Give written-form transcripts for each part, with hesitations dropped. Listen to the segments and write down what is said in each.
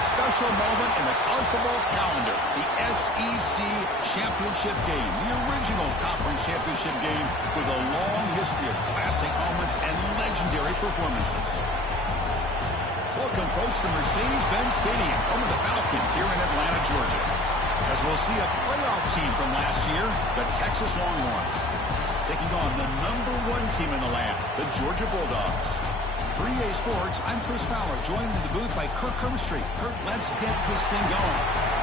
a special moment in the college football calendar, the SEC Championship game, the original conference championship game with a long history of classic moments and legendary performances. Welcome, folks, to Mercedes-Benz Stadium, home of the Falcons here in Atlanta, Georgia. As we'll see a playoff team from last year, the Texas Longhorns, taking on the #1 team in the land, the Georgia Bulldogs. For EA Sports, I'm Chris Fowler, joined in the booth by Kirk Herbstreit. Kirk, let's get this thing going.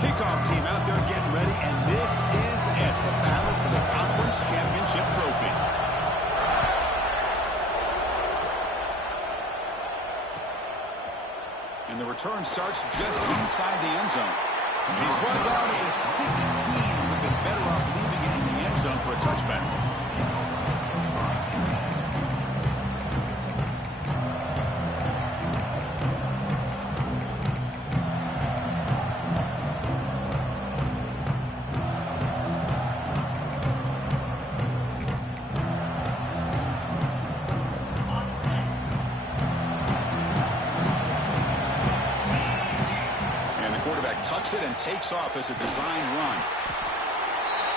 Kickoff team out there getting ready, and this is it, the battle for the conference championship trophy. And the return starts just inside the end zone. He's brought down at the 16. Would have been better off leaving it in the end zone for a touchback. Tucks it and takes off as a design run.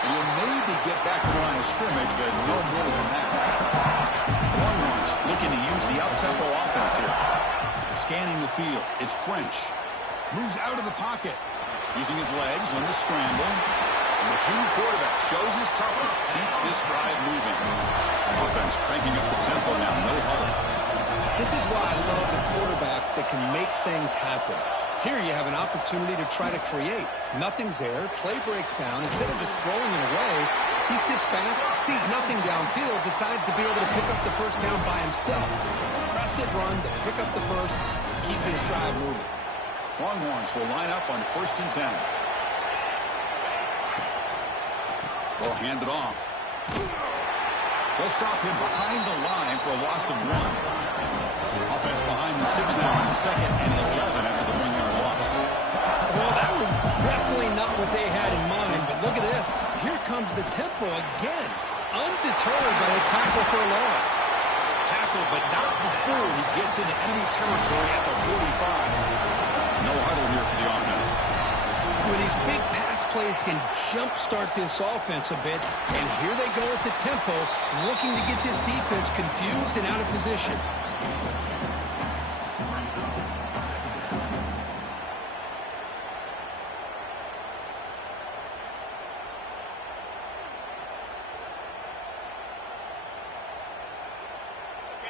And he'll maybe get back to the line of scrimmage, but no more than that. Longhorns looking to use the up-tempo offense here. Scanning the field. It's French. Moves out of the pocket. Using his legs on the scramble. And the junior quarterback shows his toughness. Keeps this drive moving. Offense cranking up the tempo now. No huddle. This is why I love the quarterbacks that can make things happen. Here you have an opportunity to try to create. Nothing's there. Play breaks down. Instead of just throwing it away, he sits back, sees nothing downfield, decides to be able to pick up the first down by himself. Press it, run to pick up the first, keep his drive moving. Longhorns will line up on 1st and 10. They'll hand it off. They'll stop him behind the line for a loss of 1. Offense behind the 6 now on 2nd and 11 after the 1-yard loss. Well, that was definitely not what they had in mind, but look at this. Here comes the tempo again. Undeterred by the tackle for a loss. Tackle, but not before he gets into enemy territory at the 45. No huddle here for the offense. Well, these big pass plays can jumpstart this offense a bit, and here they go at the tempo, looking to get this defense confused and out of position.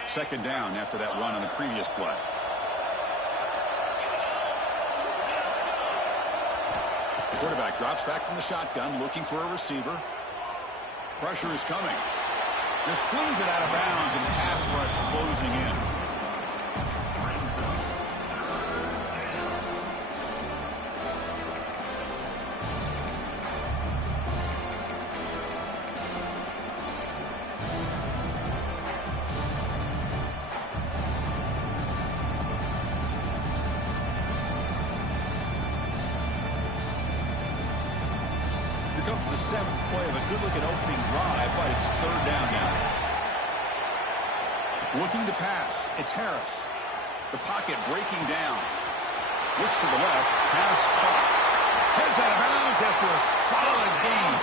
Second down after that run on the previous play. The quarterback drops back from the shotgun, looking for a receiver. Pressure is coming. Just flings it out of bounds, and pass rush closing in. Comes the 7th play of a good-looking opening drive, but it's 3rd down now. Looking to pass. It's Harris. The pocket breaking down. Looks to the left. Pass caught. Heads out of bounds after a solid gain.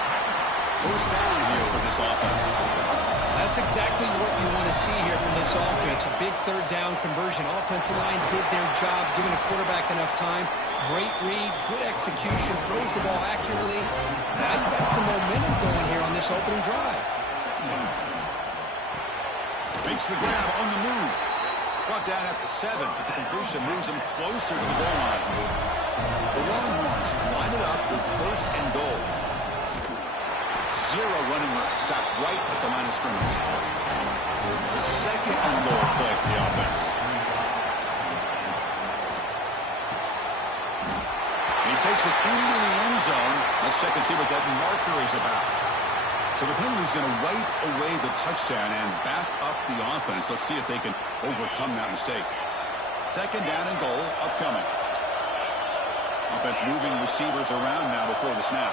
First down here for this offense. That's exactly what you want to see here from this offense. A big 3rd down conversion. Offensive line did their job, giving the quarterback enough time. Great read, good execution, throws the ball accurately. Now you got some momentum going here on this opening drive. Makes the grab on the move. Brought down at the 7, but the completion moves him closer to the goal line. The Longhorns line it up with 1st and goal. 0 running room. Stop right at the line of scrimmage. It's a 2nd and goal play for the offense. He takes it into the end zone. Let's check and see what that marker is about. So the penalty's going to wipe away the touchdown and back up the offense. Let's see if they can overcome that mistake. Second down and goal upcoming. Offense moving receivers around now before the snap.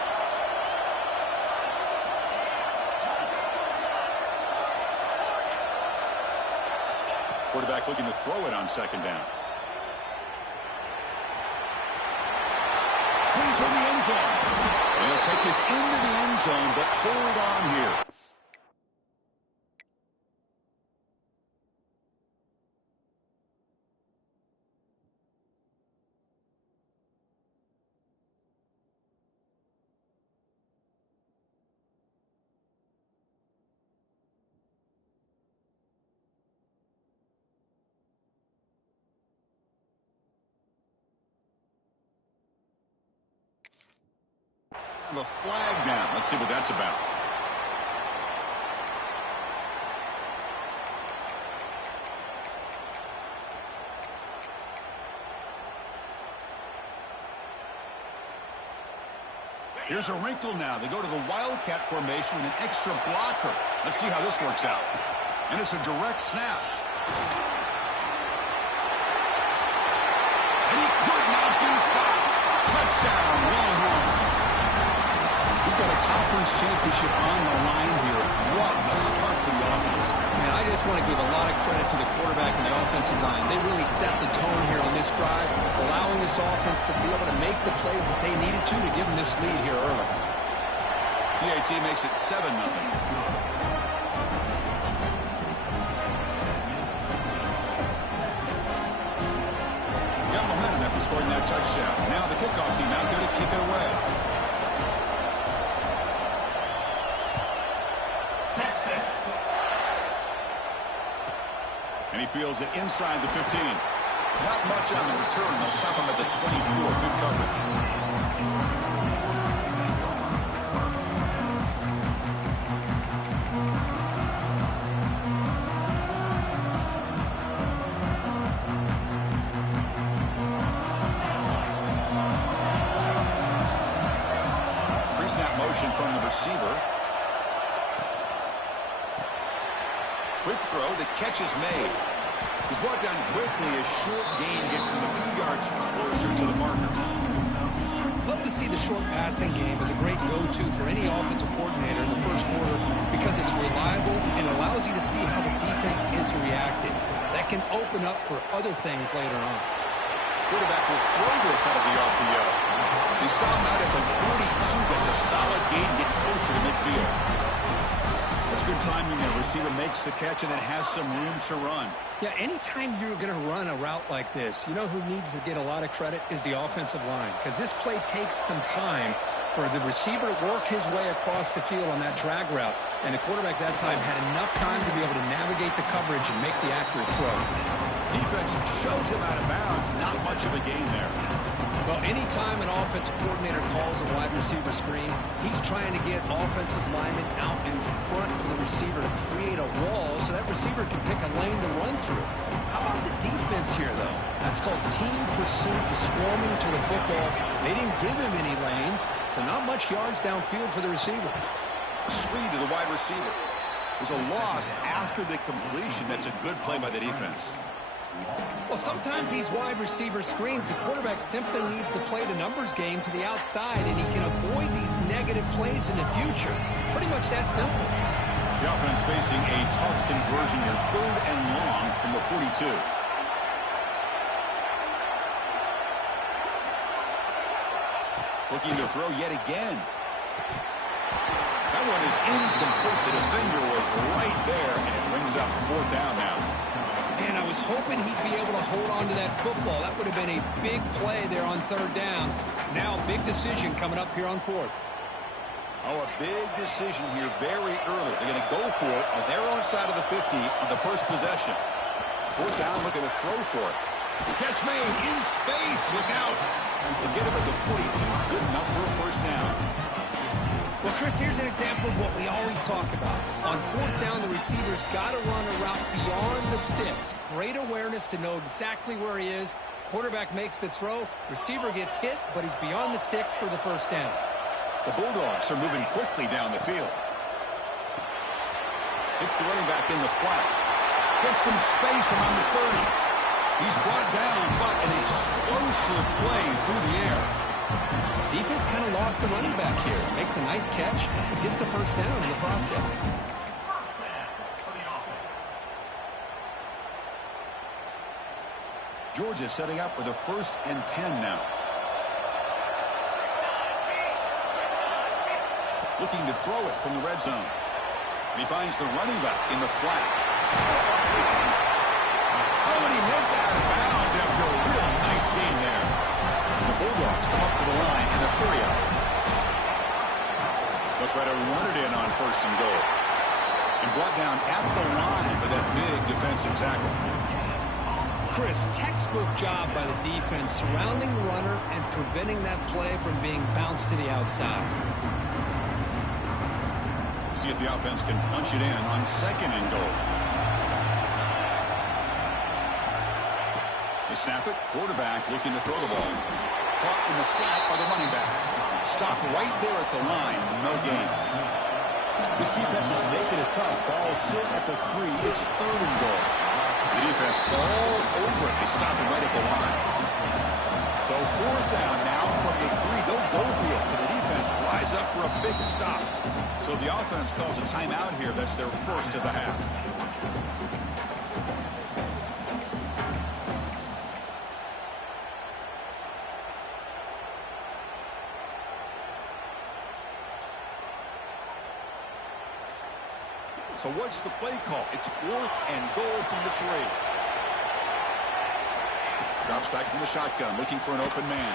Quarterback looking to throw it on second down. Brings from the end zone. And he'll take this into the end zone, but hold on here. The flag down. Let's see what that's about. Here's a wrinkle now. They go to the Wildcat formation with an extra blocker. Let's see how this works out. And it's a direct snap. And he could not be stopped. Touchdown, Longhorns. We've got a conference championship on the line here. What a start for the offense. Man, I just want to give a lot of credit to the quarterback and the offensive line. They really set the tone here on this drive, allowing this offense to be able to make the plays that they needed to give them this lead here early. PAT makes it 7-0. Scoring that touchdown. Now the kickoff team out there to kick it away. Texas. And he fields it inside the 15. Not much on the return. They'll stop him at the 24. Good coverage. From the receiver. Quick throw. The catch is made. He's brought down quickly. A short gain gets them a few yards closer to the marker. Love to see the short passing game as a great go-to for any offensive coordinator in the first quarter because it's reliable and allows you to see how the defense is reacting. That can open up for other things later on. Quarterback will throw this out of the RPO. He stopped him out at the 42. That's a solid gain, getting closer to midfield. That's good timing. The receiver makes the catch and then has some room to run. Yeah, anytime you're going to run a route like this, you know who needs to get a lot of credit is the offensive line, because this play takes some time for the receiver to work his way across the field on that drag route, and the quarterback that time had enough time to be able to navigate the coverage and make the accurate throw. Defense shoved him out of bounds. Not much of a gain there. Well, anytime an offensive coordinator calls a wide receiver screen, he's trying to get offensive linemen out in front of the receiver to create a wall so that receiver can pick a lane to run through. How about the defense here, though? That's called team pursuit, swarming to the football. They didn't give him any lanes, so not much yards downfield for the receiver. Screen to the wide receiver. There's a loss after the completion. That's a good play by the defense. Well, sometimes these wide receiver screens, the quarterback simply needs to play the numbers game to the outside, and he can avoid these negative plays in the future. Pretty much that simple. The offense facing a tough conversion here. 3rd and long from the 42. Looking to throw yet again. That one is incomplete. The defender was right there, and it brings up 4th down now. And I was hoping he'd be able to hold on to that football. That would have been a big play there on 3rd down. Now, big decision coming up here on 4th. Oh, a big decision here very early. They're going to go for it on their own side of the 50 on the first possession. 4th down, look at the throw for it. Catch made in space. Look out. They get him at the 42. Good enough for a first down. Well, Chris, here's an example of what we always talk about. On 4th down, the receiver's got to run a route beyond the sticks. Great awareness to know exactly where he is Quarterback makes the throw. Receiver gets hit, but he's beyond the sticks for the first down. The Bulldogs are moving quickly down the field. It's the running back in the flat. Gets some space around the 30. He's brought down, but an explosive play through the air. Defense kind of lost a running back here. Makes a nice catch. Gets the first down in the process. Georgia setting up with a 1st and 10 now. Looking to throw it from the red zone. He finds the running back in the flat. Oh, and he heads out of bounds after a real nice gain there. The Bulldogs come up to the line and a hurry up. They'll try to run it in on 1st and goal. And brought down at the line by that big defensive tackle. Chris, textbook job by the defense surrounding the runner and preventing that play from being bounced to the outside. See if the offense can punch it in on 2nd and goal. They snap it. Quarterback looking to throw the ball. Caught in the flat by the running back. Stop right there at the line. No gain. This defense is making it tough. Ball still at the 3. It's 3rd and goal. The defense all over it. They stop it right at the line. So 4th down now from the 3. They'll go for it. But the defense rise up for a big stop. So the offense calls a timeout here. That's their 1st of the half. So what's the play call? It's 4th and goal from the 3. Drops back from the shotgun, looking for an open man.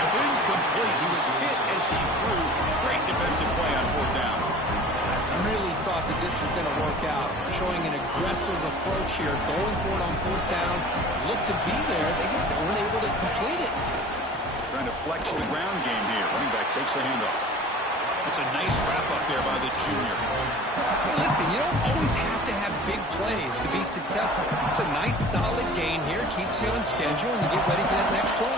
That's incomplete. He was hit as he threw. Great defensive play on 4th down. Really thought that this was going to work out. Showing an aggressive approach here. Going for it on 4th down. Looked to be there. They just weren't able to complete it. Trying to flex the ground game here. Running back takes the handoff. That's a nice wrap-up there by the junior. Hey, listen, you don't always have to have big plays to be successful. It's a nice, solid gain here. Keeps you on schedule, and you get ready for that next play.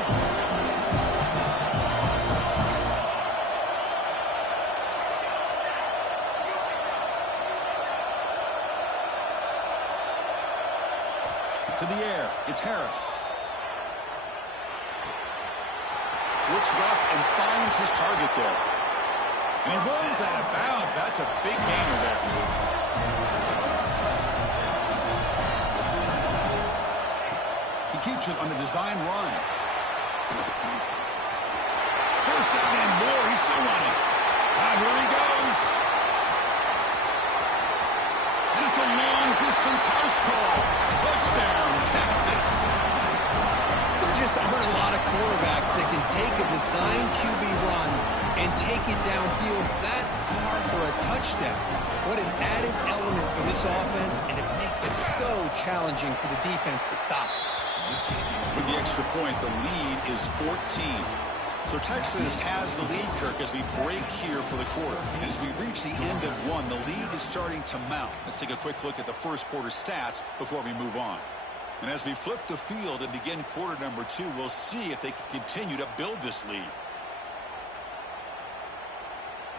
To the air. It's Harris. Looks left and finds his target there. And he runs out of bounds. That's a big gainer there. He keeps it on the design run. 1st down and more. He's still running. Here he goes. And it's a long-distance house call. Touchdown, Texas. There just aren't a lot of quarterbacks that can take a design QB run and take it downfield that far for a touchdown. What an added element for this offense, and it makes it so challenging for the defense to stop. With the extra point, the lead is 14. So Texas has the lead, Kirk, as we break here for the quarter. And as we reach the end of 1, the lead is starting to mount. Let's take a quick look at the 1st quarter stats before we move on. And as we flip the field and begin quarter number 2, we'll see if they can continue to build this lead.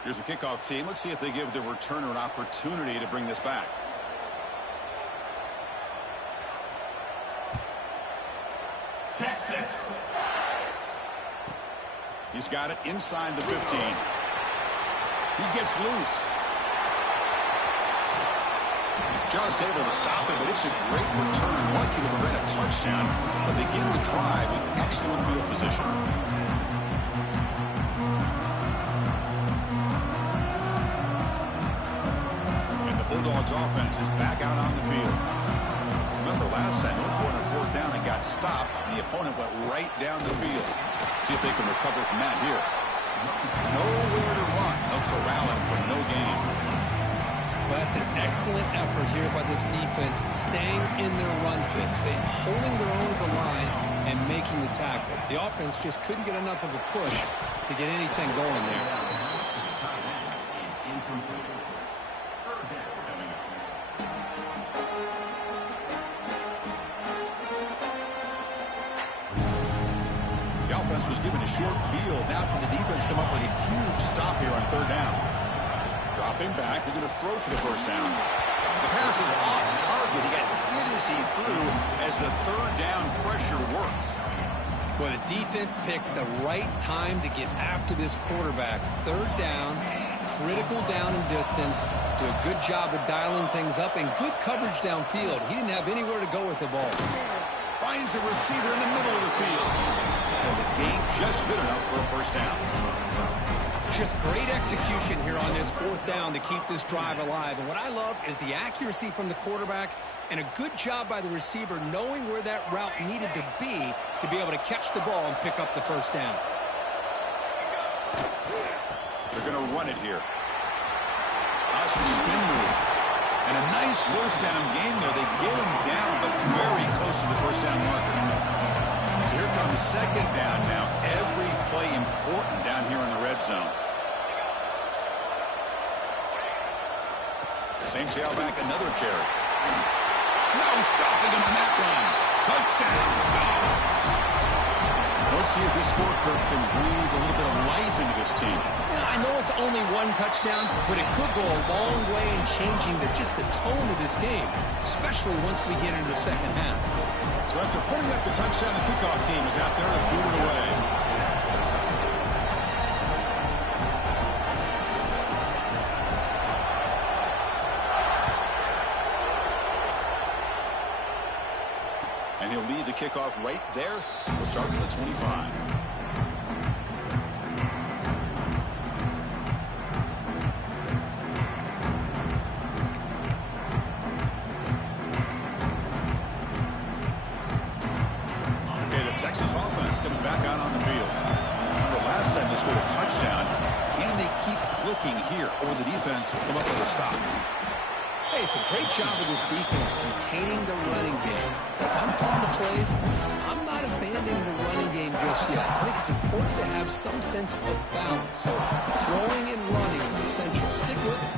Here's the kickoff team. Let's see if they give the returner an opportunity to bring this back. Texas. He's got it inside the 15. He gets loose. Just able to stop it, but it's a great return. Lucky to prevent a touchdown, but begin the drive with excellent field position. And the Bulldogs offense is back out on the field. Remember last time, looked for it on 4th down and got stopped. The opponent went right down the field. See if they can recover from that here. Nowhere to run. No corralling for no gain. Well, that's an excellent effort here by this defense, staying in their run fix. They're holding their own at the line and making the tackle. The offense just couldn't get enough of a push to get anything going there. given a short field. Now can the defense come up with a huge stop here on third down? Dropping back, they're going to throw for the first down. The pass is off target. He got hit as he threw as the third down pressure worked. Well, the defense picks the right time to get after this quarterback. Third down, critical down and distance. Do a good job of dialing things up and good coverage downfield. He didn't have anywhere to go with the ball. Finds a receiver in the middle of the field. And the gain just good enough for a first down. Just great execution here on this fourth down to keep this drive alive. And what I love is the accuracy from the quarterback and a good job by the receiver knowing where that route needed to be able to catch the ball and pick up the first down. They're going to run it here. That's the spin move. And a nice first down gain, though. They get him down, but very close to the first down marker. So here comes second down now. Every play important down here in the red zone. Same tailback, another carry. No stopping him on that run. Touchdown, Dogs. Let's see if this scorecard can breathe a little bit of life into this team. Yeah, I know it's only one touchdown, but it could go a long way in changing just the tone of this game, especially once we get into the second half. So after putting up the touchdown, the kickoff team is out there to boot it away. And he'll lead the kickoff right there. We'll start with the 25. Okay, the Texas offense comes back out on the field. Remember last time they scored a touchdown. Can they keep clicking here, or will the defense come up with a stop? Hey, it's a great job of this defense containing the running game. If I'm calling the plays, I'm not abandoning the running game just yet. I think it's important to have some sense of balance. So throwing and running is essential. Stick with it.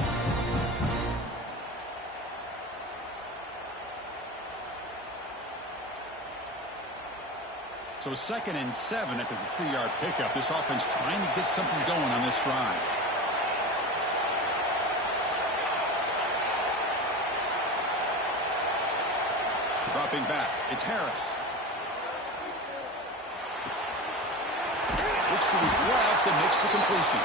So 2nd and 7 after the 3-yard pickup. This offense trying to get something going on this drive. Dropping back, it's Harris. Looks to his left and makes the completion.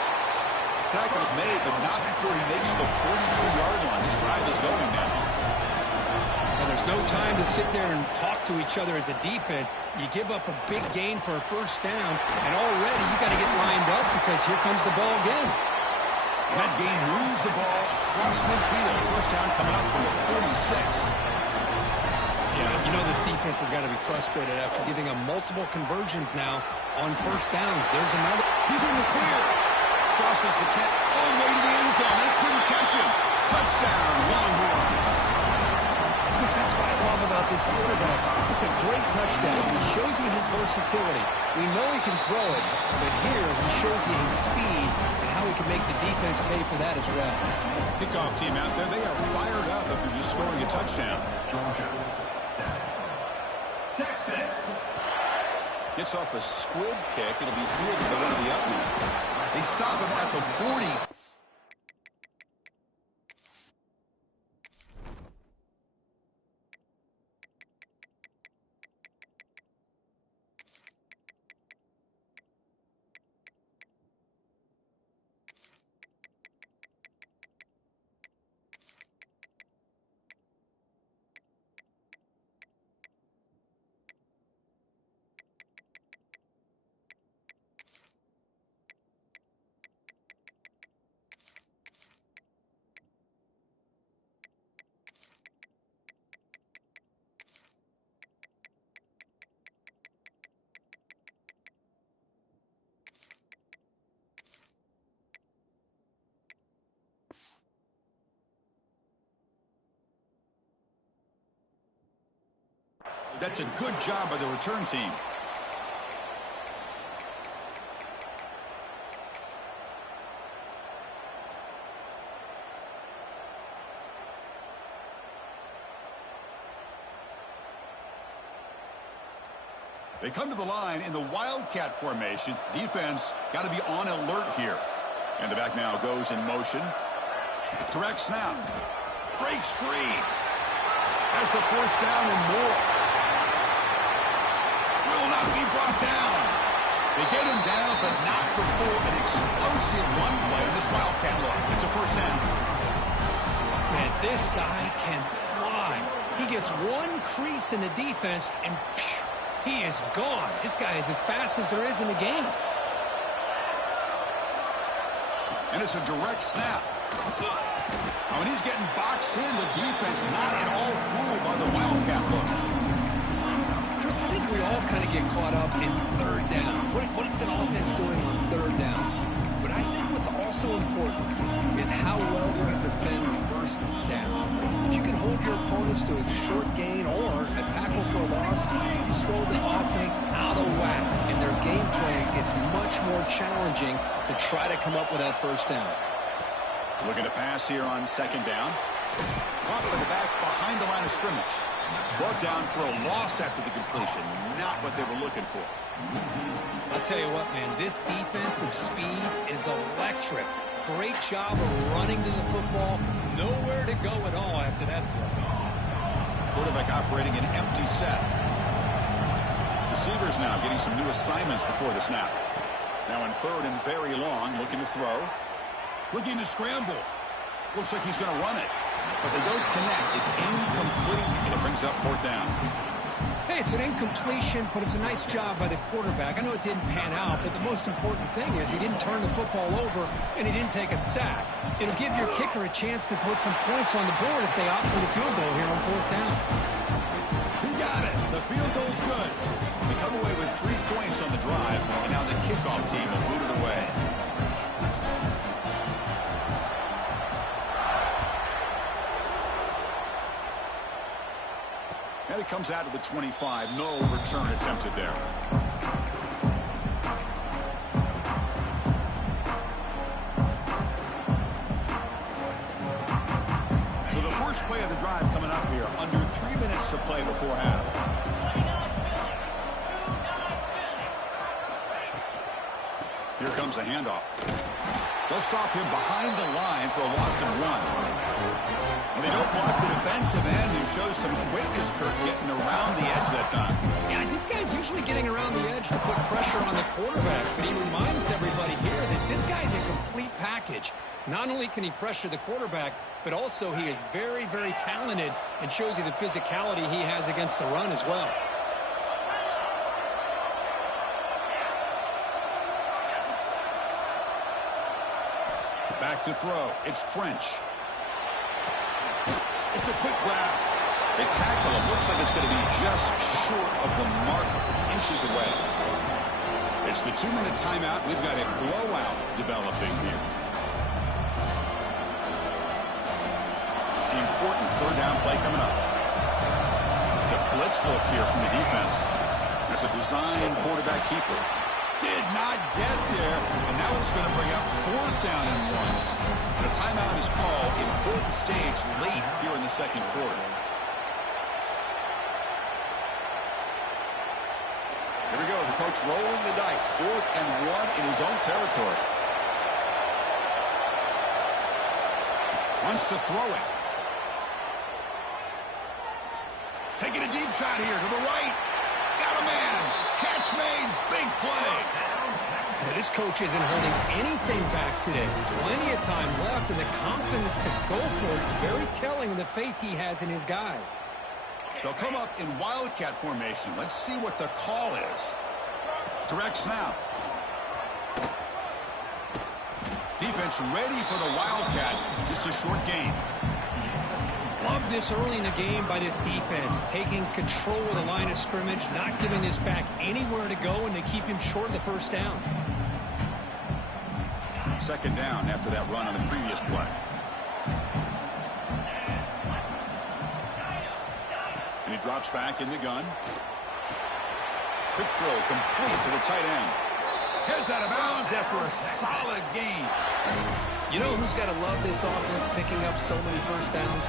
Tackle's made, but not before he makes the 43-yard line. This drive is going now. And there's no time to sit there and talk to each other as a defense. You give up a big gain for a first down, and already you got to get lined up because here comes the ball again. And that gain moves the ball across midfield. First down coming up from the 46. Yeah, you know this defense has got to be frustrated after giving them multiple conversions now on first downs. There's another. He's in the clear. Crosses the 10 all the way to the end zone. They couldn't catch him. Touchdown, Longhorns. Because that's what I love about this quarterback. It's a great touchdown. He shows you his versatility. We know he can throw it, but here he shows you his speed and how he can make the defense pay for that as well. Kickoff team out there, they are fired up after just scoring a touchdown. Texas. Gets off a squib kick. It'll be fielded by one of the up men. They stop him at the 40. That's a good job by the return team. They come to the line in the Wildcat formation. Defense got to be on alert here. And the back now goes in motion. Direct snap. Breaks free. Has the first down and more. Will not be brought down. They get him down, but not before an explosive run play in this Wildcat look. It's a first down. Man, this guy can fly. He gets one crease in the defense, and phew, he is gone. This guy is as fast as there is in the game. And it's a direct snap. When he's getting boxed in, the defense not at all fooled by the Wildcat look. Chris, I think we all kind of get caught up in third down. What is an offense doing on third down? But I think what's also important is how well we're going to defend first down. If you can hold your opponents to a short gain or a tackle for a loss, you throw the offense out of whack, and their game plan gets much more challenging to try to come up with that first down. Looking to pass here on second down. Caught in the back behind the line of scrimmage. Brought down for a loss after the completion. Not what they were looking for. I'll tell you what, man, this defensive speed is electric. Great job of running to the football. Nowhere to go at all after that throw. Quarterback operating an empty set. Receivers now getting some new assignments before the snap. Now in third and very long, looking to throw. Looking to scramble. Looks like he's going to run it. But they don't connect. It's incomplete, and it brings up fourth down. Hey, it's an incompletion, but it's a nice job by the quarterback. I know it didn't pan out, but the most important thing is he didn't turn the football over, and he didn't take a sack. It'll give your kicker a chance to put some points on the board if they opt for the field goal here on fourth down. He got it. The field goal's good. They come away with 3 points on the drive, and now the kickoff team will boot it away. And it comes out of the 25. No return attempted there. So the first play of the drive coming up here. Under 3 minutes to play before half. Here comes a handoff. They'll stop him behind the line for a loss of 1. They don't block the defensive end, who shows some quickness, Kirk, getting around the edge that time. Yeah, this guy's usually getting around the edge to put pressure on the quarterback, but he reminds everybody here that this guy's a complete package. Not only can he pressure the quarterback, but also he is very, very talented and shows you the physicality he has against the run as well. Back to throw. It's French. It's a quick grab. They tackle him. Looks like it's going to be just short of the mark, inches away. It's the 2-minute timeout. We've got a blowout developing here. An important third down play coming up. It's a blitz look here from the defense. That's a design quarterback keeper. Did not get there, and now it's going to bring up fourth down and 1. The timeout is called. Important stage late here in the second quarter. Here we go. The coach rolling the dice. 4th and 1 in his own territory. Wants to throw it. Taking a deep shot here to the right. Got a man. Catch made. Big play. Now, this coach isn't holding anything back today. Plenty of time left, and the confidence to go for it is very telling of the faith he has in his guys. They'll come up in Wildcat formation. Let's see what the call is. Direct snap. Defense ready for the Wildcat. Just a short gain. Love this early in the game by this defense, taking control of the line of scrimmage, not giving this back anywhere to go, and they keep him short of the first down. Second down after that run on the previous play. And he drops back in the gun. Quick throw complete to the tight end. Heads out of bounds after a solid gain. You know who's got to love this offense picking up so many first downs?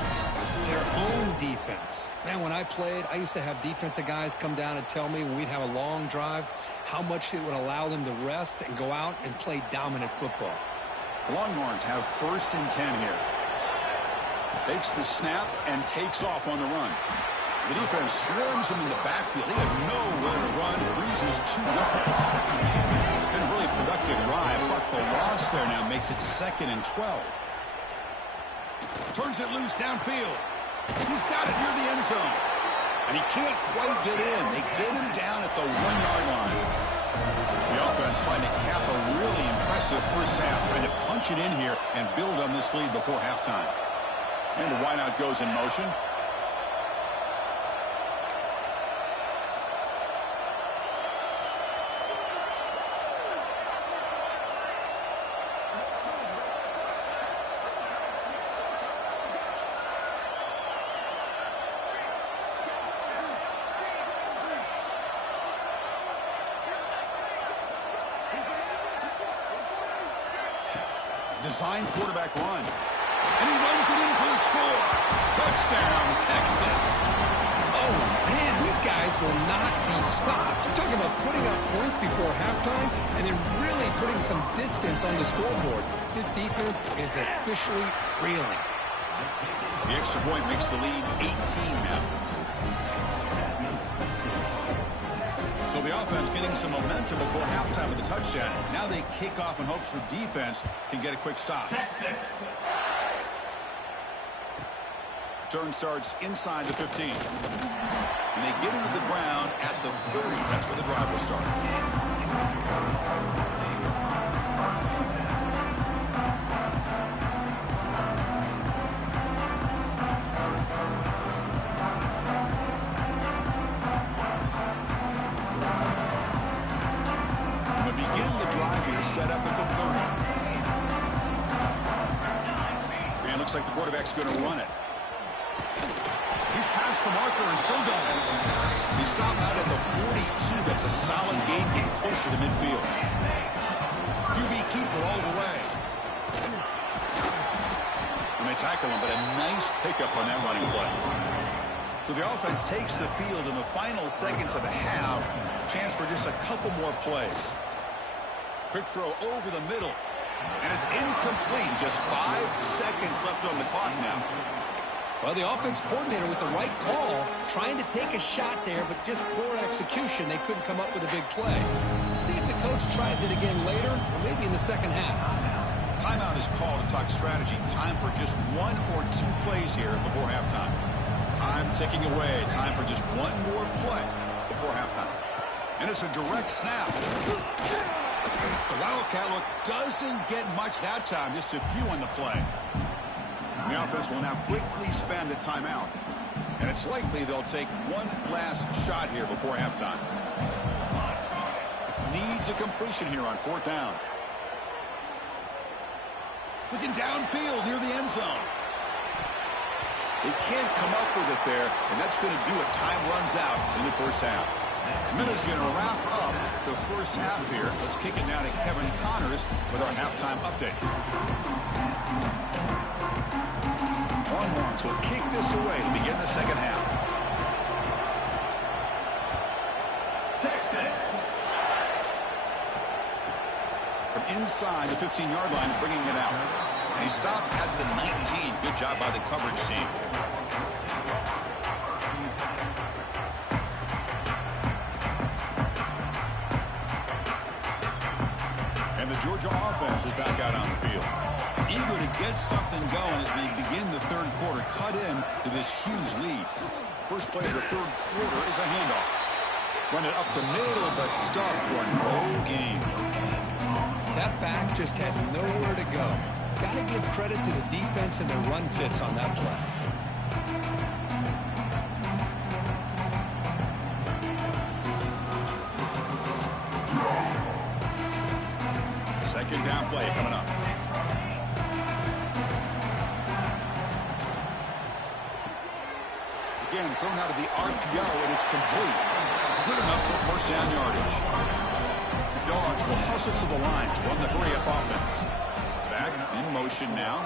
Their own defense. Man, when I played, I used to have defensive guys come down and tell me when we'd have a long drive how much it would allow them to rest and go out and play dominant football. Longhorns have 1st and 10 here. Takes the snap and takes off on the run. The defense swarms him in the backfield. He had nowhere to run. Loses 2 yards. Been a really productive drive, but the loss there now makes it 2nd and 12. Turns it loose downfield. He's got it near the end zone. And he can't quite get in. They get him down at the 1-yard line. The offense trying to cap a really impressive first half, trying to punch it in here and build on this lead before halftime. And the wideout goes in motion. Designed quarterback run. And he runs it in for the score. Touchdown, Texas. Oh, man, these guys will not be stopped. You're talking about putting up points before halftime and then really putting some distance on the scoreboard. This defense is officially reeling. The extra point makes the lead 18 now. So the offense getting some momentum before halftime with the touchdown. Now they kick off in hopes the defense can get a quick stop. Texas. Turn starts inside the 15. And they get him to the ground at the 30. That's where the drive will start. Set up at the 30. And looks like the quarterback's going to run it. He's past the marker and still going. He stopped out at the 42. That's a solid gain. Gets closer to midfield. QB keeper all the way. And they tackle him, but a nice pickup on that running play. So the offense takes the field in the final seconds of the half. Chance for just a couple more plays. Quick throw over the middle. And it's incomplete. Just 5 seconds left on the clock now. Well, the offense coordinator with the right call, trying to take a shot there, but just poor execution. They couldn't come up with a big play. Let's see if the coach tries it again later, or maybe in the second half. Timeout is called to talk strategy. Time for just 1 or 2 plays here before halftime. Time ticking away. Time for just 1 more play before halftime. And it's a direct snap. The Wildcat look doesn't get much that time, just a few on the play. The offense will now quickly spend a timeout. And it's likely they'll take one last shot here before halftime. Needs a completion here on 4th down. Looking downfield near the end zone. They can't come up with it there, and that's going to do it. Time runs out in the first half. Minute's going to wrap up the first half here. Let's kick it now to Kevin Connors with our halftime update. Longhorns will kick this away to begin the second half. Texas. From inside the 15-yard line, bringing it out. They stop at the 19. Good job by the coverage team. And the Georgia offense is back out on the field. Eager to get something going as we begin the third quarter. Cut in to this huge lead. First play of the third quarter is a handoff. Run it up the middle, but stuffed for no gain. That back just had nowhere to go. Got to give credit to the defense and their run fits on that play. Second down play coming up. Again, thrown out of the RPO, and it's complete. Good enough for first down yardage. Dogs will hustle to the line to run the hurry-up offense. Back in motion now.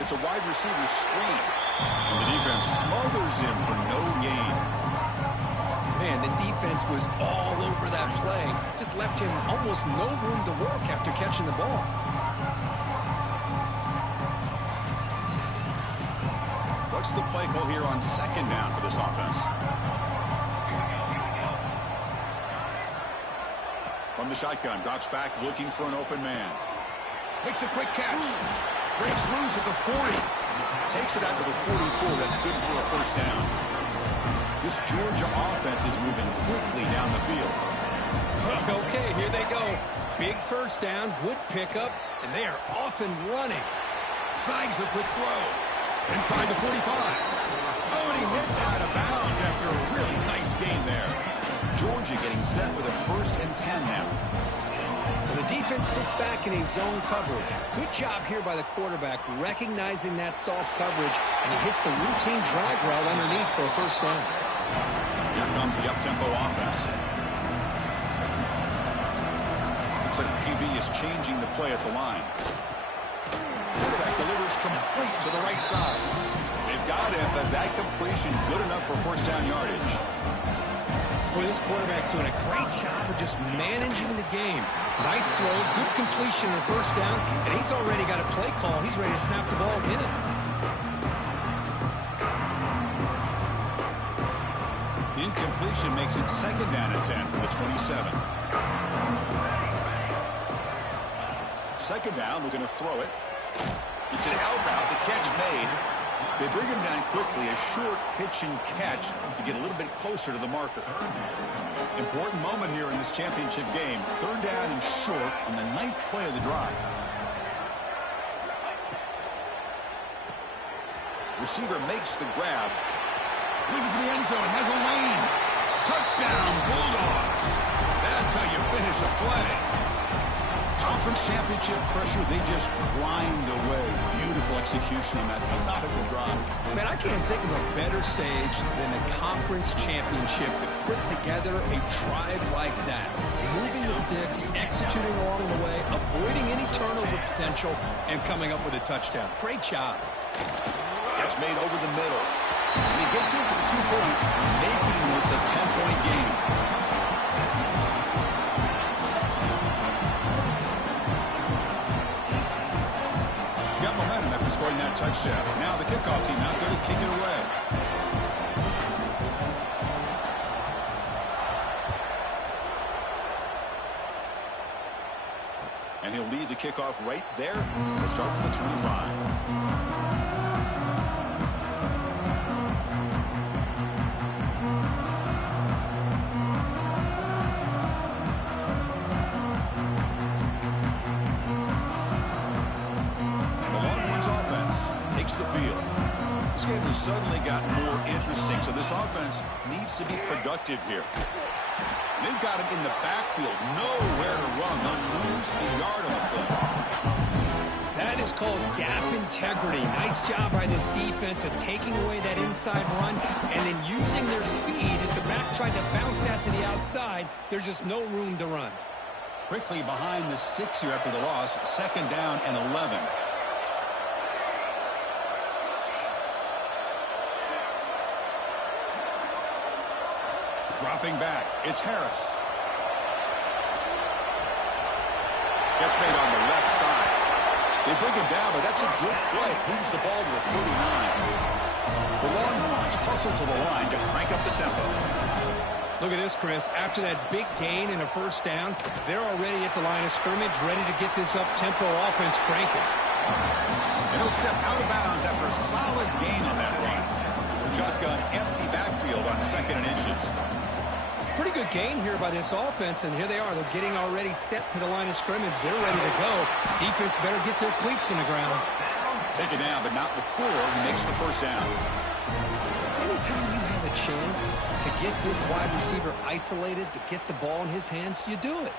It's a wide receiver screen. And the defense smothers him for no gain. Man, the defense was all over that play. Just left him almost no room to work after catching the ball. What's the play call here on second down for this offense? From the shotgun, drops back, looking for an open man. Makes a quick catch. Breaks loose at the 40. Takes it out to the 44. That's good for a first down. This Georgia offense is moving quickly down the field. Okay, here they go. Big first down, good pickup, and they are off and running. Snags the quick throw. Inside the 45. Oh, and he hits out of bounds after a really nice gain there. Georgia getting set with a 1st and 10 now. And the defense sits back in a zone coverage. Good job here by the quarterback recognizing that soft coverage, and he hits the routine drag route underneath for a first down. Here comes the up-tempo offense. Looks like the QB is changing the play at the line. Quarterback delivers complete to the right side. They've got him, but that completion good enough for first down yardage. Boy, this quarterback's doing a great job of just managing the game. Nice throw, good completion on first down, and he's already got a play call. He's ready to snap the ball and hit it. Incompletion makes it 2nd down and 10 from the 27. 2nd down, we're going to throw it. It's an out route, the catch made. They bring him down quickly, a short pitch and catch to get a little bit closer to the marker. Important moment here in this championship game. 3rd down and short on the 9th play of the drive. Receiver makes the grab. Looking for the end zone, has a lane. Touchdown, Bulldogs. That's how you finish a play. Conference championship pressure, they just grind away. Beautiful execution on that fanatical drive. Man, I can't think of a better stage than a conference championship to put together a drive like that. Moving the sticks, executing along the way, avoiding any turnover potential, and coming up with a touchdown. Great job. Catch made over the middle. And he gets in for the 2 points, making this a 10-point game. Scoring that touchdown. Now the kickoff team out there to kick it away. And he'll lead the kickoff right there. We'll start with the 25. The field. This game has suddenly gotten more interesting, so this offense needs to be productive here. They've got him in the backfield, nowhere to run. They'll lose a yard on the play. That is called gap integrity. Nice job by this defense of taking away that inside run and then using their speed as the back tried to bounce out to the outside. There's just no room to run. Quickly behind the sticks here after the loss, 2nd down and 11. Dropping back, it's Harris. Gets made on the left side. They bring him down, but that's a good play. Moves the ball to the 39. The Longhorns hustle to the line to crank up the tempo. Look at this, Chris. After that big gain and a first down, they're already at the line of scrimmage, ready to get this up-tempo offense cranking. And he'll step out of bounds after a solid gain on that run. Shotgun, empty backfield on 2nd and inches. Pretty good gain here by this offense, and here they are. They're getting already set to the line of scrimmage. They're ready to go. Defense better get their cleats in the ground. Take it down, but not before he makes the first down. Anytime you have a chance to get this wide receiver isolated, to get the ball in his hands, you do it.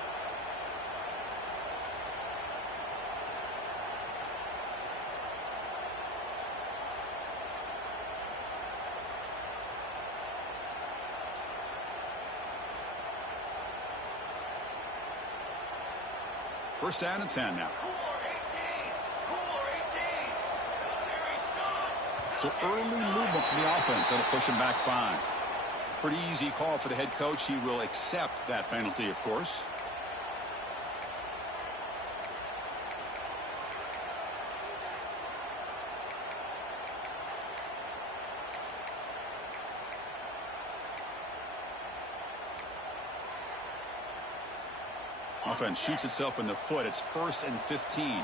First down and 10 now. So early movement from the offense. That'll push him back 5. Pretty easy call for the head coach. He will accept that penalty, of course. Offense shoots itself in the foot. It's 1st and 15.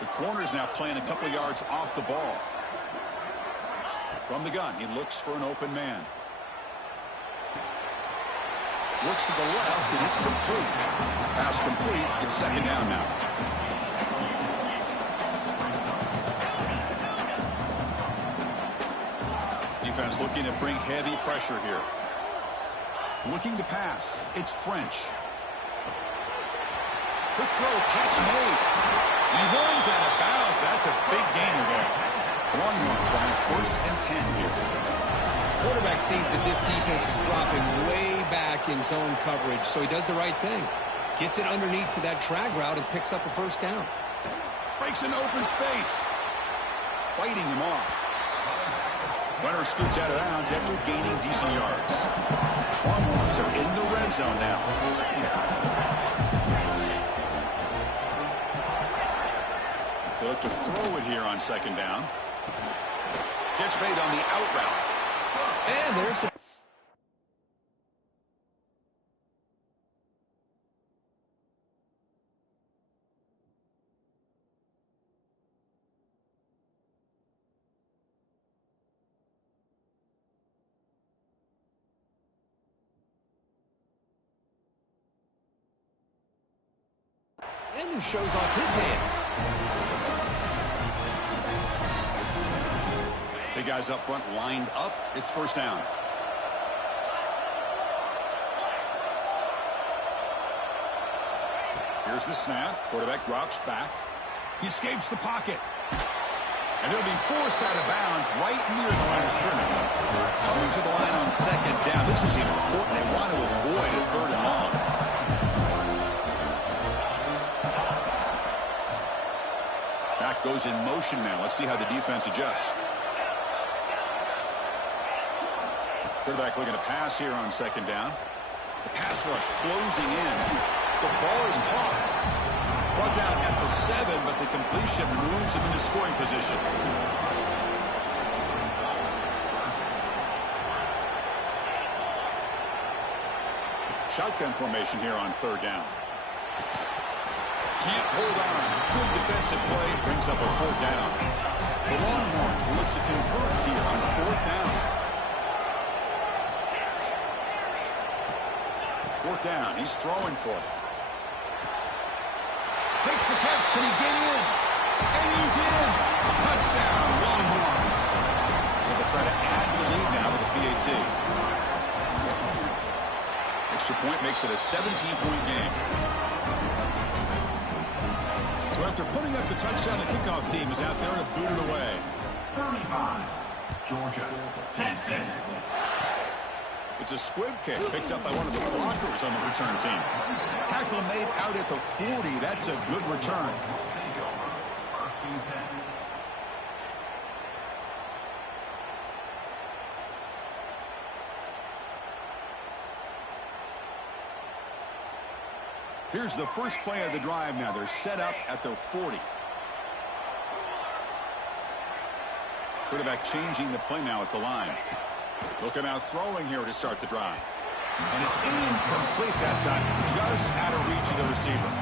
The corner's now playing a couple of yards off the ball. From the gun, he looks for an open man. Looks to the left, and it's complete. Pass complete. It's 2nd down now. Defense looking to bring heavy pressure here. Looking to pass. It's French. Quick throw, catch made. He runs out of bounds. That's a big gainer there. Long one's running 1st and 10 here. Quarterback sees that this defense is dropping way back in zone coverage, so he does the right thing. Gets it underneath to that drag route and picks up a 1st down. Breaks an open space. Fighting him off. Runner scoots out of bounds after gaining decent yards. Longhorns are in the red zone now. They look to throw it here on 2nd down. Gets made on the out route. And there's the... And he shows off his hands. Big guys up front lined up. It's 1st down. Here's the snap. Quarterback drops back. He escapes the pocket. And he'll be forced out of bounds right near the line of scrimmage. Coming to the line on 2nd down. This is important. They want to avoid a 3rd and long. Back goes in motion now. Let's see how the defense adjusts. Quarterback looking to pass here on 2nd down. The pass rush closing in. The ball is caught. Brought down at the 7, but the completion moves him into scoring position. Shotgun formation here on 3rd down. Can't hold on. Good defensive play. Brings up a 4th down. The Longhorns will look to convert here on 4th down. 4th down. He's throwing for it. Makes the catch. Can he get in? And he's in. Touchdown, Longhorns. They'll try to add the lead now with a PAT. Extra point makes it a 17-point game. So after putting up the touchdown, the kickoff team is out there to boot it away. 35, Georgia, Texas. It's a squib kick picked up by one of the blockers on the return team. Tackle made out at the 40. That's a good return. Here's the first play of the drive now. They're set up at the 40. Quarterback changing the play now at the line. Looking out throwing here to start the drive. And it's incomplete that time. Just out of reach of the receiver.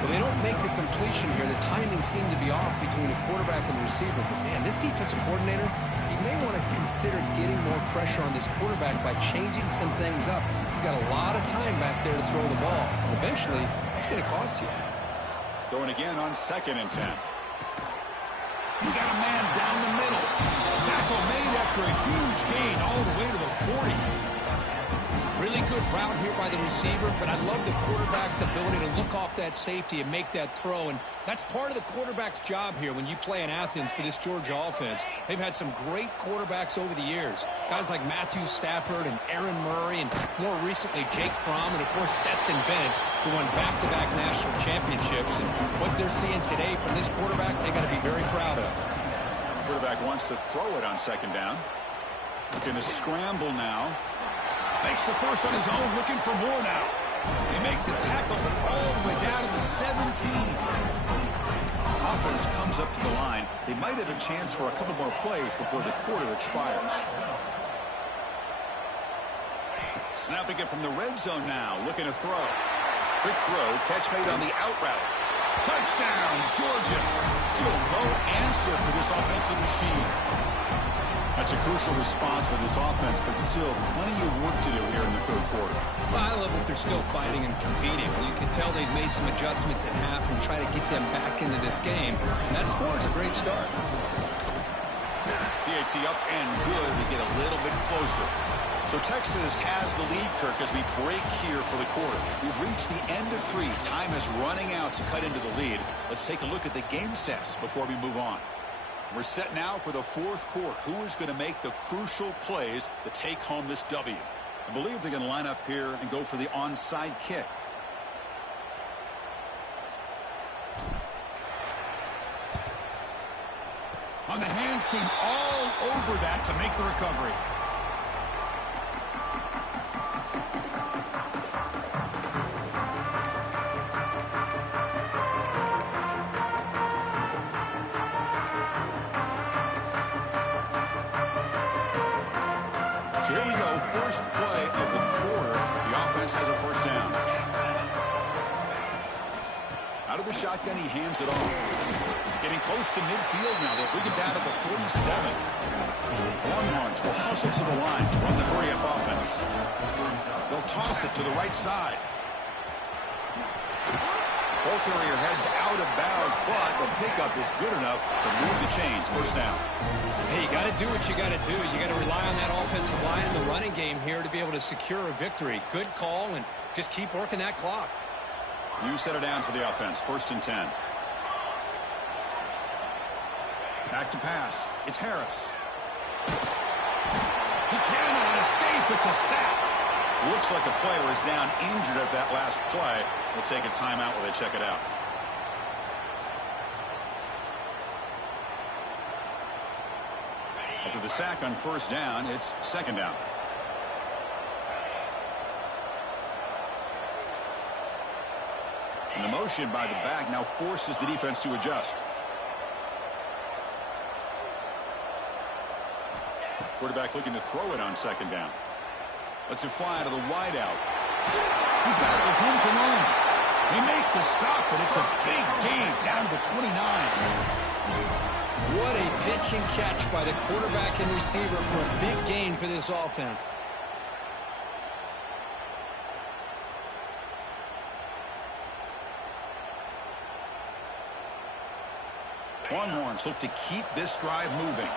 Well, they don't make the completion here. The timing seemed to be off between the quarterback and the receiver. But, man, this defensive coordinator, he may want to consider getting more pressure on this quarterback by changing some things up. He's got a lot of time back there to throw the ball. And eventually, it's going to cost you. Throwing again on 2nd and 10. He's got a man down the middle. Tackle made after a huge gain all the way to the 40. Really good Good route here by the receiver, but I love the quarterback's ability to look off that safety and make that throw. And that's part of the quarterback's job here when you play in Athens for this Georgia offense. They've had some great quarterbacks over the years. Guys like Matthew Stafford and Aaron Murray and more recently Jake Fromm and, of course, Stetson Bennett, who won back-to-back national championships. And what they're seeing today from this quarterback, they got to be very proud of. Quarterback wants to throw it on second down. Going to scramble now. Makes the first on his own, looking for more now. They make the tackle, but all the way down to the 17. Offense comes up to the line. They might have a chance for a couple more plays before the quarter expires. Snapping it from the red zone now, looking to throw. Quick throw, catch made on the out route. Touchdown, Georgia. Still no answer for this offensive machine. That's a crucial response for this offense, but still plenty of work to do here in the third quarter. Well, I love that they're still fighting and competing. You can tell they've made some adjustments at half and try to get them back into this game. And that score is a great start. PAT up and good. They get a little bit closer. So Texas has the lead, Kirk, as we break here for the quarter. We've reached the end of 3. Time is running out to cut into the lead. Let's take a look at the game sets before we move on. We're set now for the fourth quarter. Who is going to make the crucial plays to take home this W? I believe they're going to line up here and go for the onside kick. On the hands team, all over that to make the recovery. So here we go, first play of the quarter. The offense has a first down. Out of the shotgun, he hands it off. Getting close to midfield now. They'll bring it down to the 47. Longhorns will hustle to the line to run the hurry-up offense. They'll toss it to the right side. Ball carrier heads out of bounds, but the pickup is good enough to move the chains. First down. Hey, you got to do what you got to do. You got to rely on that offensive line in the running game here to be able to secure a victory. Good call, and just keep working that clock. You set it down for the offense. First and 10. Back to pass. It's Harris. He cannot escape. It's a sack. Looks like a player is down injured at that last play. We'll take a timeout while they check it out. After the sack on first down, it's second down. And the motion by the back now forces the defense to adjust. Quarterback looking to throw it on second down. Lets it fly to the wideout. He's got it with room to run. They make the stop, but it's a big gain down to the 29. What a pitch and catch by the quarterback and receiver for a big gain for this offense. Longhorns look to keep this drive moving.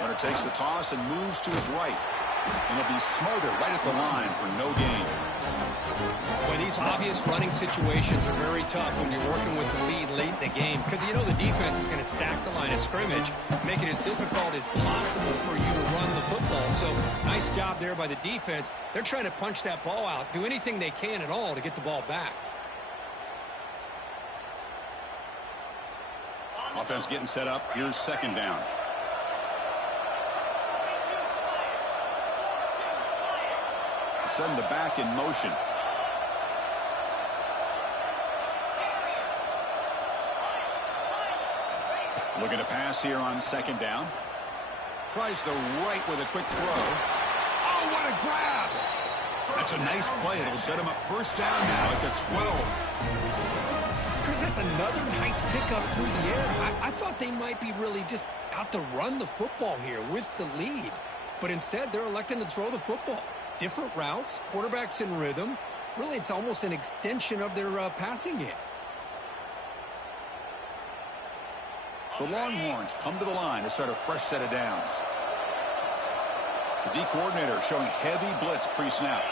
Runner takes the toss and moves to his right. And he'll be smothered right at the line for no gain. Well, these obvious running situations are very tough when you're working with the lead late in the game, because you know the defense is going to stack the line of scrimmage, make it as difficult as possible for you to run the football. So nice job there by the defense. They're trying to punch that ball out, do anything they can at all to get the ball back. Offense getting set up. Here's second down. Send the back in motion. Looking to pass here on second down. Tries the right with a quick throw. Oh, what a grab! That's a nice play. It'll set him up first down now at the 12. Chris, that's another nice pickup through the air. I thought they might be really just out to run the football here with the lead. But instead, they're electing to throw the football. Different routes, quarterbacks in rhythm. Really, it's almost an extension of their passing game. The Longhorns come to the line to start a fresh set of downs. The D coordinator showing heavy blitz pre-snap.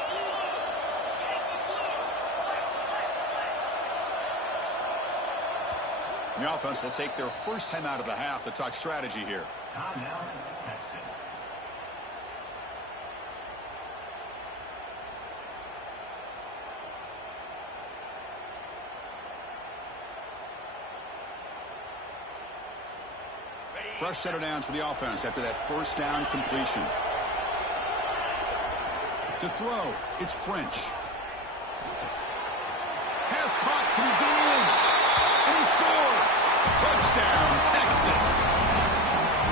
The offense will take their first time out of the half to talk strategy here. Timeout, Texas. Fresh set of downs for the offense after that first down completion. To throw, it's French. Pass caught, can he get in? And he scores! Touchdown, Texas!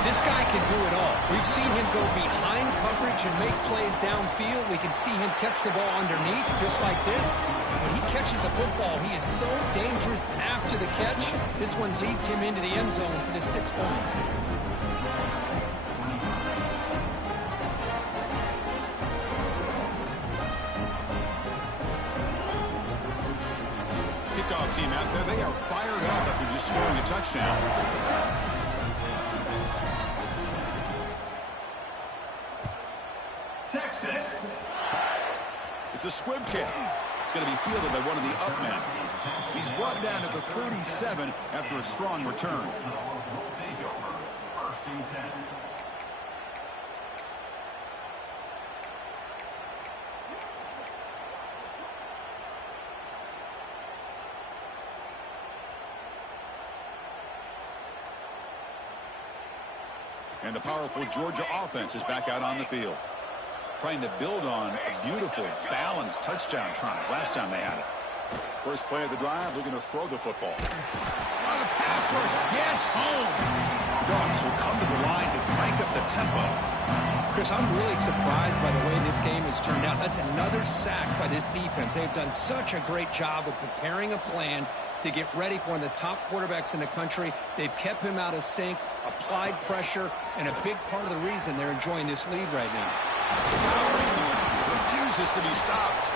This guy can do it all. We've seen him go behind coverage and make plays downfield. We can see him catch the ball underneath, just like this. When he catches a football, he is so dangerous after the catch. This one leads him into the end zone for the 6 points. Kickoff team out there, they are fired up after just scoring a touchdown. Texas. It's a squib kick. It's going to be fielded by one of the up men. He's brought down to the 37 after a strong return. Will take over. First and 10. And the powerful Georgia offense is back out on the field, trying to build on a beautiful, balanced touchdown triumph last time they had it. First play of the drive, looking to throw the football. Oh, the pass rush gets home. Dogs will come to the line to crank up the tempo. Chris, I'm really surprised by the way this game has turned out. That's another sack by this defense. They've done such a great job of preparing a plan to get ready for one of the top quarterbacks in the country. They've kept him out of sync, applied pressure, and a big part of the reason they're enjoying this lead right now. Refuses to be stopped.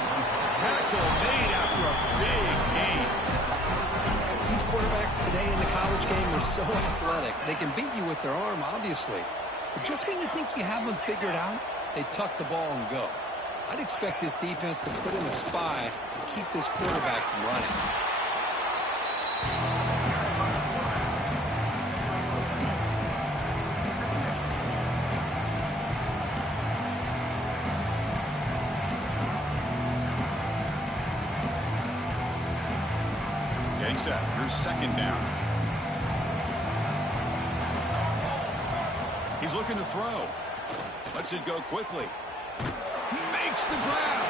Tackle made after a big gain. These quarterbacks today in the college game are so athletic. They can beat you with their arm, obviously. But just when you think you have them figured out, they tuck the ball and go. I'd expect this defense to put in a spy to keep this quarterback from running. Getting set. Here's second down. He's looking to throw. Lets it go quickly. He makes the grab.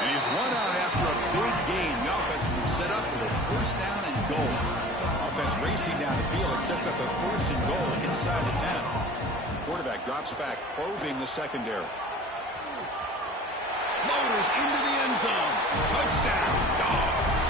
And he's run out after a big gain. The offense will set up with a first down and goal. Offense racing down the field. It sets up a first and goal inside the 10. Quarterback drops back, probing the secondary. Motors into the end zone. Touchdown, Dogs.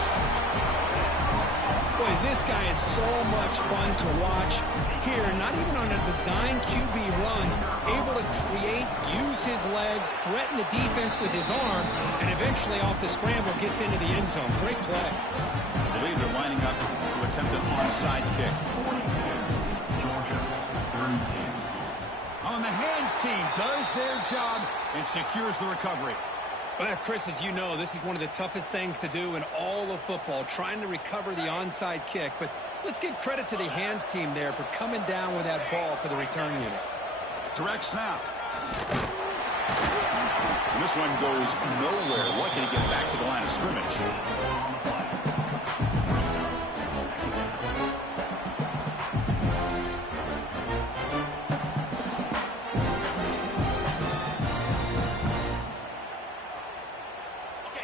Boy, this guy is so much fun to watch. Here, not even on a design QB run, able to create, use his legs, threaten the defense with his arm, and eventually off the scramble gets into the end zone. Great play. I believe they're lining up to attempt an onside kick. 42. Georgia. 32. On the hands team does their job and secures the recovery. Well, Chris, as you know, this is one of the toughest things to do in all of football, trying to recover the onside kick. But let's give credit to the hands team there for coming down with that ball for the return unit. Direct snap. And this one goes nowhere. Lucky to get back to the line of scrimmage.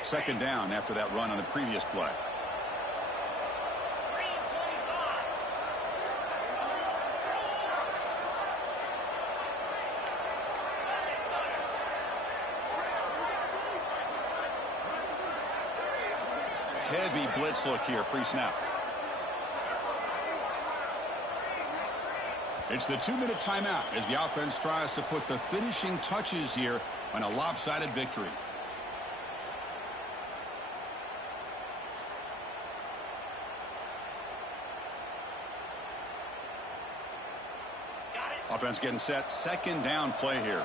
Second down after that run on the previous play. Heavy blitz look here pre-snap. It's the 2-minute timeout as the offense tries to put the finishing touches here on a lopsided victory. Offense getting set. Second down play here.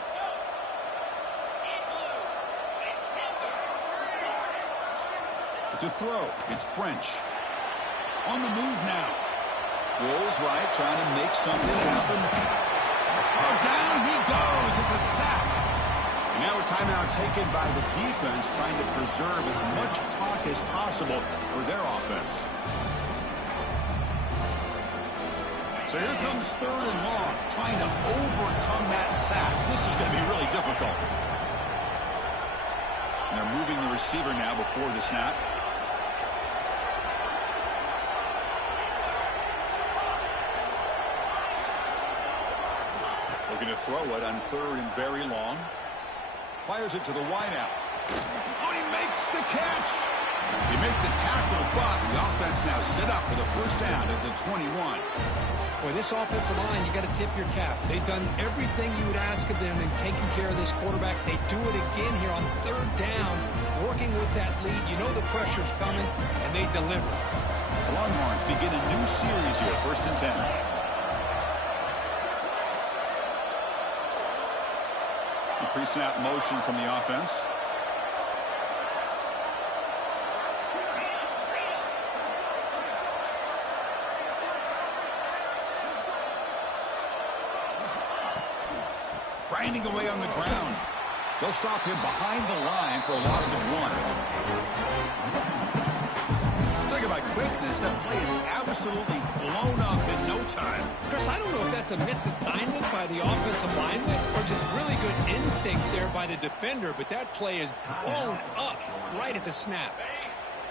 To throw, it's French. On the move now. Rolls right, trying to make something happen. Oh, down he goes. It's a sack. And now a timeout taken by the defense, trying to preserve as much clock as possible for their offense. So here comes 3rd and long, trying to overcome that sack. This is going to be really difficult. And they're moving the receiver now before the snap. Looking to throw it on 3rd and very long. Fires it to the wideout. Oh, he makes the catch. He make the tackle, but the offense now set up for the first down at the 21. Boy, this offensive line, you got to tip your cap. They've done everything you would ask of them in taking care of this quarterback. They do it again here on 3rd down, working with that lead. You know the pressure's coming, and they deliver. The Longhorns begin a new series here, 1st and 10. Pre-snap motion from the offense. Grinding away on the ground. They'll stop him behind the line for a loss of 1. Talk about quickness. That play is absolutely blown up in no time. Chris, I don't know if that's a misassignment by the offensive lineman or just really good instincts there by the defender, but that play is blown up right at the snap.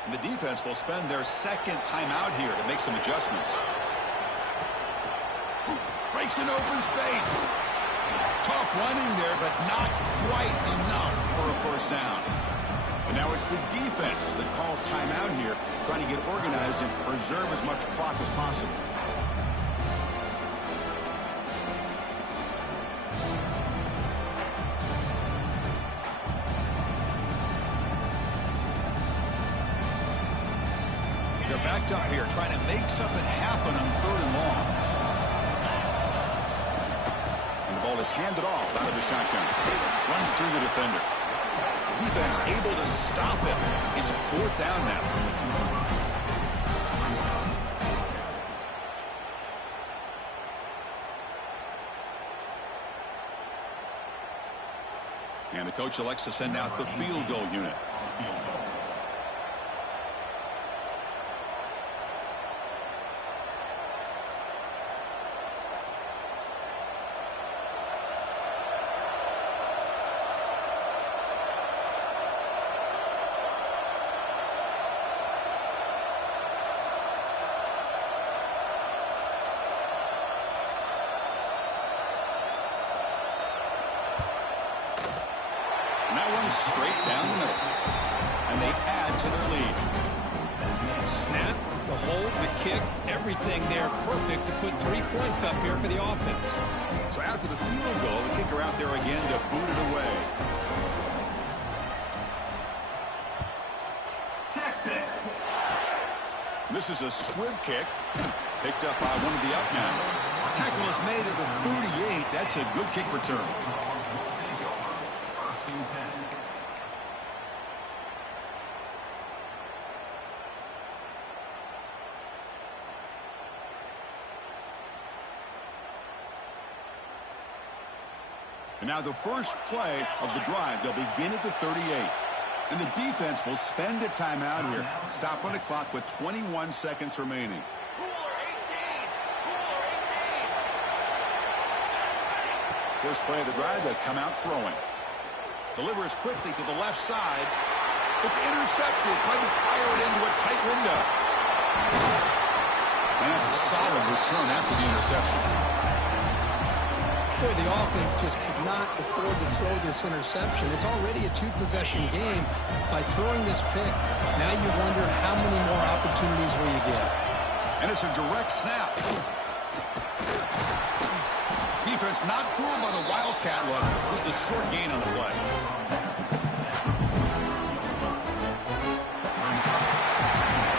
And the defense will spend their 2nd timeout here to make some adjustments. Breaks an open space. Tough running there, but not quite enough for a first down. And now it's the defense that calls timeout here, trying to get organized and preserve as much clock as possible. They're backed up here, trying to make something happen on 3rd and long. And the ball is handed off out of the shotgun. Runs through the defender. Defense able to stop it. It's 4th down now. And the coach elects to send out the field goal unit. Straight down the middle. And they add to their lead. Snap, the hold, the kick, everything there perfect to put 3 points up here for the offense. So after the field goal, the kicker out there again to boot it away. Texas. This is a squib kick. Picked up by one of the up men. Tackle is made at the 38. That's a good kick return. And now the first play of the drive. They'll begin at the 38. And the defense will spend a timeout here. Stop on the clock with 21 seconds remaining. First play of the drive, they come out throwing. Delivers quickly to the left side. It's intercepted. Trying to fire it into a tight window. And that's a solid return after the interception. Boy, the offense just could not afford to throw this interception. It's already a 2-possession game. By throwing this pick, now you wonder how many more opportunities will you get. And it's a direct snap. Defense not fooled by the Wildcat run. Just a short gain on the play.